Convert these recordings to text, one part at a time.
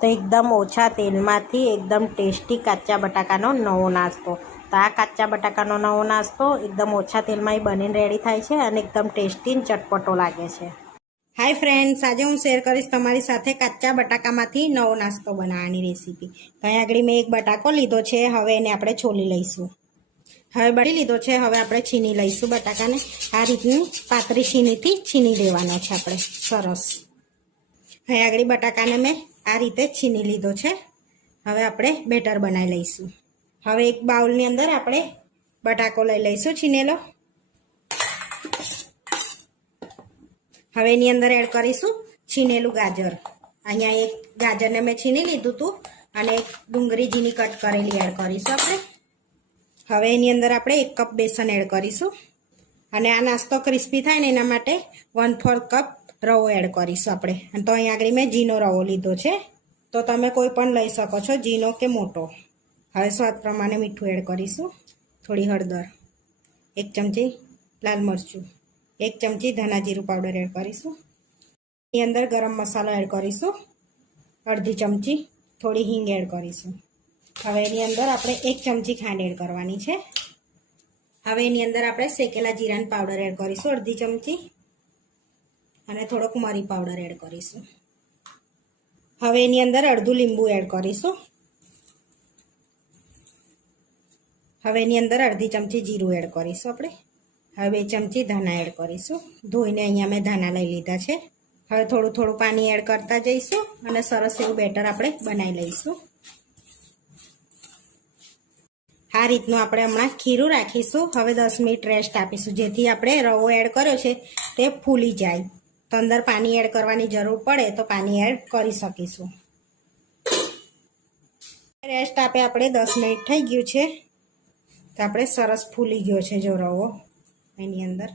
તો એકદમ ઓછા તેલમાંથી એકદમ ટેસ્ટી કાચા બટાકાનો નવો નાસ્તો. તો આ કાચા બટાકાનો નવો નાસ્તો એકદમ ઓછા તેલમાં બનીને રેડી થાય છે અને એકદમ ટેસ્ટી અને ચટપટો લાગે છે. હાય ફ્રેન્ડ્સ, આજે હું શેર કરીશ તમારી સાથે કાચા બટાકામાંથી નવો નાસ્તો બનાવવાની રેસીપી. ત્યાં આગળ મેં એક બટાકો લીધો છે. હવે એને આપણે છોલી લઈશું. હવે બળી લીધો છે. હવે આપણે છીની લઈશું બટાકાને. આ રીતની પાતળી છીનીથી છીની દેવાનો છે આપણે સરસ. હવે આગળ બટાકાને મેં આ રીતે છીની લીધો છે. હવે આપણે બેટર બનાવી લઈશું. હવે એક બાઉલની અંદર આપણે બટાકો લઈ લઈશું છીનેલો. હવે એની અંદર એડ કરીશું છીનેલું ગાજર. અહીંયા એક ગાજરને મેં છીની લીધું હતું અને એક ડુંગળી ઝીણી કટ કરેલી એડ કરીશું આપણે. હવે એની અંદર આપણે 1 કપ બેસન એડ કરીશું અને આ નાસ્તો ક્રિસ્પી થાય ને એના માટે 1/4 કપ રવો એડ કરીશું આપણે. અને તો અહીંયા આગળ મેં ઝીનો રવો લીધો છે, તો તમે કોઈ પણ લઈ શકો છો, ઝીનો કે મોટો. હવે સ્વાદ પ્રમાણે મીઠું એડ કરીશું, થોડી હળદર, 1 ચમચી લાલ મરચું, 1 ચમચી ધાણા જીરું પાવડર એડ કરીશું. એની અંદર ગરમ મસાલો એડ કરીશું, અડધી ચમચી થોડી હિંગ એડ કરીશું. હવે એની અંદર આપણે 1 ચમચી ખાંડ એડ કરવાની છે. હવે એની અંદર આપણે શેકેલા જીરાનો પાવડર એડ કરીશું, અડધી ચમચી, અને થોડોક મરી પાવડર એડ કરીશું. હવે એની અંદર અડધું લીંબુ એડ કરીશું. હવે એની અંદર અડધી ચમચી જીરું એડ કરીશું આપણે. હવે 2 ચમચી ધાણા એડ કરીશું. ધોઈને અહીંયા મેં ધાણા લઈ લીધા છે. હવે થોડું થોડું પાણી એડ કરતા જઈશું અને સરસ એવું બેટર આપણે બનાવી લઈશું. આ રીતનું આપણે હમણાં ખીરું રાખીશું. હવે 10 મિનિટ રેસ્ટ આપીશું, જેથી આપણે રવો એડ કર્યો છે તે ફૂલી જાય. તો અંદર પાણી એડ કરવાની જરૂર પડે તો પાણી એડ કરી શકીશું. રેસ્ટ આપે આપણે 10 મિનિટ થઈ ગયું છે. તો આપણે સરસ ફૂલી ગયો છે જો રવો એની અંદર.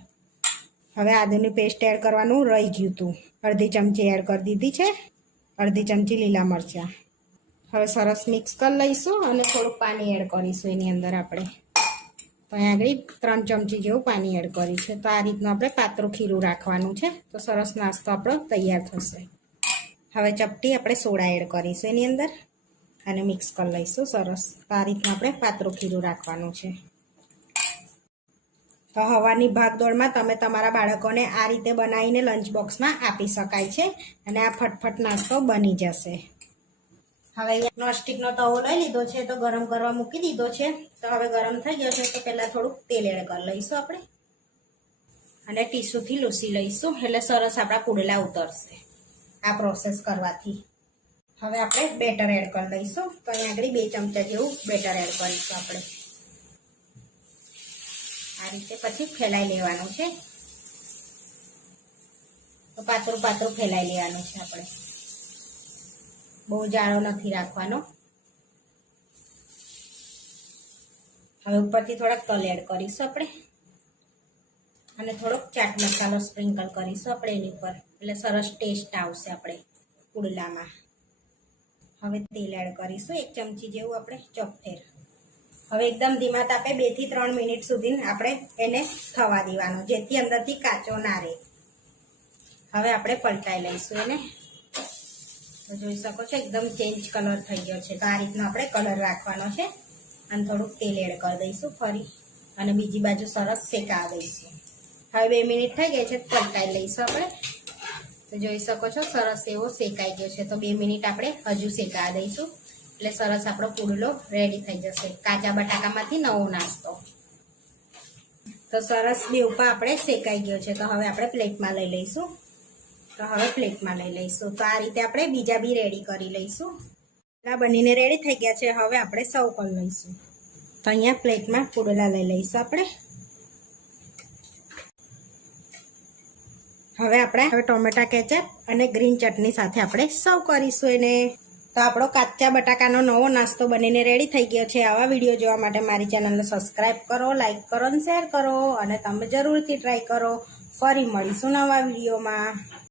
હવે આદુની પેસ્ટ એડ કરવાનું રહી ગયું હતું, અડધી ચમચી એડ કરી દીધી છે, અડધી ચમચી લીલા મરચાં. હવે સરસ મિક્સ કરી લઈશું અને થોડુંક પાણી એડ કરીશું એની અંદર આપણે. તો અહીંયા આગળ 3 ચમચી જેવું પાણી એડ કર્યું છે. તો આ રીતનું આપણે પાતળું ખીરું રાખવાનું છે, તો સરસ નાસ્તો આપણો તૈયાર થશે. હવે ચપટી આપણે સોડા એડ કરીશું એની અંદર અને મિક્સ કરી લઈશું સરસ. તો આ રીતનું આપણે પાતળું ખીરું રાખવાનું છે. તો હવાની ભાગદોડમાં તમે તમારા બાળકોને આ રીતે બનાવીને લંચ બોક્સમાં આપી શકાય છે અને આ ફટફટ નાસ્તો બની જશે. હવે નોનસ્ટિકનો તવો લઈ લીધો છે, તો ગરમ કરવા મૂકી દીધો છે. તો હવે ગરમ થઈ ગયો છે, તો પહેલાં થોડુંક તેલ એડ કરી લઈશું આપણે અને ટીસ્યુથી લૂસી લઈશું, એટલે સરસ આપણા પુડલા ઉતરશે આ પ્રોસેસ કરવાથી. હવે આપણે બેટર એડ કરી લઈશું. તો અહીંયા આગળ 2 ચમચા જેવું બેટર એડ કરીશું આપણે. આ રીતે પછી ફેલાઈ લેવાનું છે. તો પાતળું પાતળું ફેલાઈ લેવાનું છે આપણે, બહુ જાડો નથી રાખવાનો. હવે ઉપરથી થોડાક તલ એડ કરીશું આપણે અને થોડોક ચાટ મસાલો સ્પ્રિંકલ કરીશું આપણે એની ઉપર, એટલે સરસ ટેસ્ટ આવશે આપણે પુડલામાં. હવે તેલ એડ કરીશું 1 ચમચી જેવું આપણે ચોકઠેર. હવે એકદમ ધીમા તાપે 2 થી 3 મિનિટ સુધી આપણે એને થવા દેવાનું, જેથી અંદરથી કાચો ના રહે. હવે આપણે પલટાઈ લઈશું એને. તો જોઈ શકો છો એકદમ ચેન્જ કલર થઈ ગયો છે. તો આ રીતનો આપણે કલર રાખવાનો છે અને થોડુંક તેલ એડ કરી દઈશું ફરી અને બીજી બાજુ સરસ શેકાવા દઈશું. હવે 2 મિનિટ થઈ ગઈ છે, પલટાઈ લઈશું આપણે. તો જોઈ શકો છો સરસ એવો શેકાઈ ગયો છે. તો 2 મિનિટ આપણે હજુ શેકાવા દઈશું, એટલે સરસ આપણો પુડલો રેડી થઈ જશે, કાચા બટાકામાંથી નવો નાસ્તો. તો સરસ બેઉપા આપણે શેકાઈ ગયો છે. તો હવે આપણે પ્લેટમાં લઈ લઈશું. તો હવે પ્લેટમાં લઈ લઈશું. તો આ રીતે આપણે બીજા બી રેડી કરી લઈશું. પુડલા બનીને રેડી થઈ ગયા છે. હવે આપણે સર્વ કરી લઈશું. તો અહીંયા પ્લેટમાં પુડલા લઈ લઈશું આપણે. હવે આપણે ટોમેટા કેચઅપ અને ગ્રીન ચટણી સાથે આપણે સર્વ કરીશું એને. તો આપણો કાચા બટાકાનો નવો નાસ્તો બનીને રેડી થઈ ગયો છે. આવા વિડીયો જોવા માટે મારી ચેનલને સબસ્ક્રાઈબ કરો, લાઈક કરો અને શેર કરો અને તમે જરૂરથી ટ્રાય કરો. ફરી મળીશું નવા વિડીયોમાં.